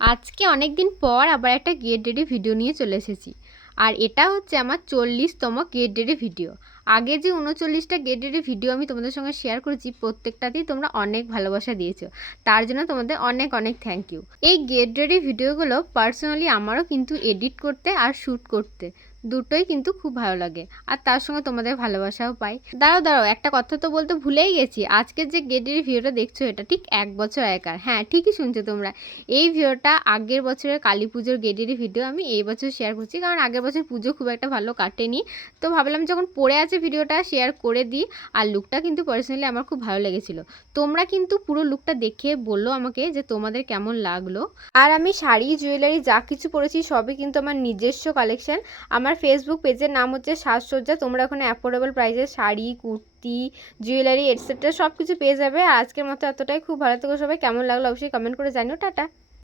আজকে অনেক দিন পর আবার একটা গেট রেডি ভিডিও নিয়ে চলে এসেছি। আর এটা হচ্ছে আমার 40তম গেট রেডি ভিডিও। আগে যে 39টা গেট রেডি ভিডিও আমি তোমাদের সঙ্গে শেয়ার করেছি, প্রত্যেকটাতেই তোমরা অনেক ভালোবাসা দিয়েছো, তার জন্য তোমাদের অনেক অনেক থ্যাংক ইউ। এই গেট রেডি ভিডিওগুলো পার্সোনালি আমারও কিন্তু এডিট করতে আর শ্যুট করতে দুটোই কিন্তু খুব ভালো লাগে, আর তার সঙ্গে তোমাদের ভালোবাসাও পাই। দাঁড়াও একটা কথা তো বলতে ভুলেই গেছি। আজকের যে গেট রেডি ভিডিওটা দেখছো, এটা ঠিক 1 বছর আগেকার। হ্যাঁ, ঠিকই শুনছো তোমরা। এই ভিডিওটা আগের বছরের কালী পুজোর গেট রেডি ভিডিও আমি এই বছর শেয়ার করছি, কারণ আগের বছর পুজো খুব একটা ভালো কাটেনি। তো ভাবলাম যখন পড়ে আছে ভিডিওটা শেয়ার করে দিই। আর লুকটা কিন্তু পার্সোনালি আমার খুব ভালো লেগেছিল। তোমরা কিন্তু পুরো লুকটা দেখে বললো আমাকে যে তোমাদের কেমন লাগলো। আর আমি শাড়ি জুয়েলারি যা কিছু পরেছি সবই কিন্তু আমার নিজস্ব কালেকশন। আমার ফেসবুক পেজের নাম হচ্ছে সাজসজ্জা। তোমরা ওখানে অ্যাফোর্ডেবল প্রাইসে শাড়ি, কুর্তি, জুয়েলারি এটসেট্রা সব কিছু পেয়ে যাবে। আর আজকের মতো এতটাই। খুব ভালো থেকো সবাই। কেমন লাগলো অবশ্যই কমেন্ট করে জানিও। টাটা।